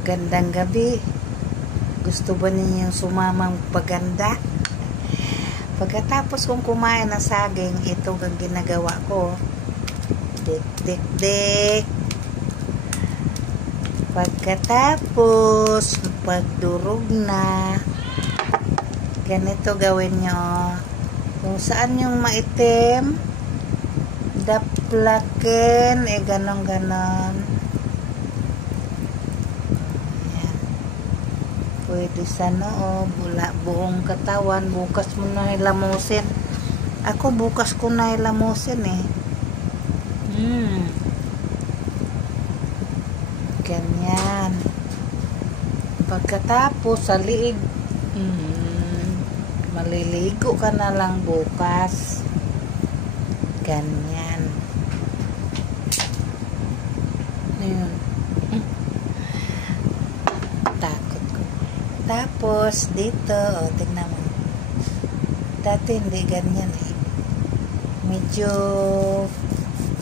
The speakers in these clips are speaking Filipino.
Magandang gabi. Gusto ba ninyong sumamang paganda? Pagkatapos kong kumain ng saging, ito ang ginagawa ko. Dik, dik, dik. Pagkatapos, pagdurog na, ganito gawin nyo. Kung saan yung maitim, daplakin, ganon-ganon. Pwede sa noo, buong katawan. Bukas mo na hilamusin. Ako bukas ko na hilamusin Ganyan. Pagkatapos sa liig, maliligo ka na lang bukas. Ganyan. Ayun. Tapos, dito, tingnan mo. Dati hindi ganyan Medyo,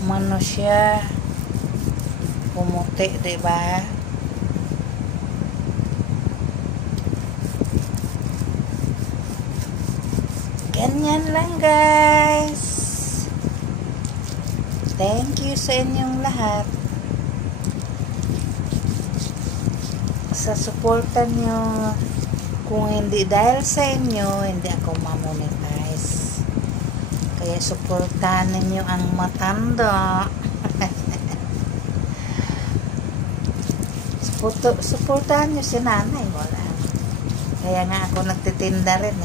mano siya, pumuti, diba? Ganyan lang, guys. Thank you sa inyong lahat. Sa suporta nyo. Kung hindi dahil sa inyo, hindi ako mamonetize. Kaya suportahan ninyo ang matanda. Suportahan nyo si nanay. Wala. Kaya nga ako nagtitinda rin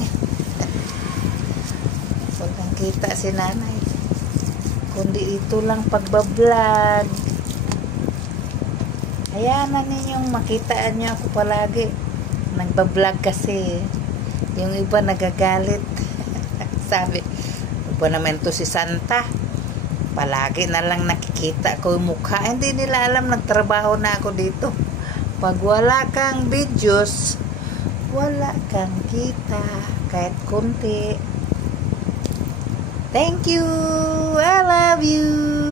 Walang kita si nanay. Kundi ito lang pagbablog. Ayan na ninyong makitaan nyo ako palagi. Nagbablog kasi. Yung iba nagagalit. Sabi, iba naman to si Santa. Palagi na lang nakikita ko yung mukha. Hindi nila alam nagtrabaho na ako dito. Pag wala kang videos, wala kang kita. Kahit kunti. Thank you. I love you.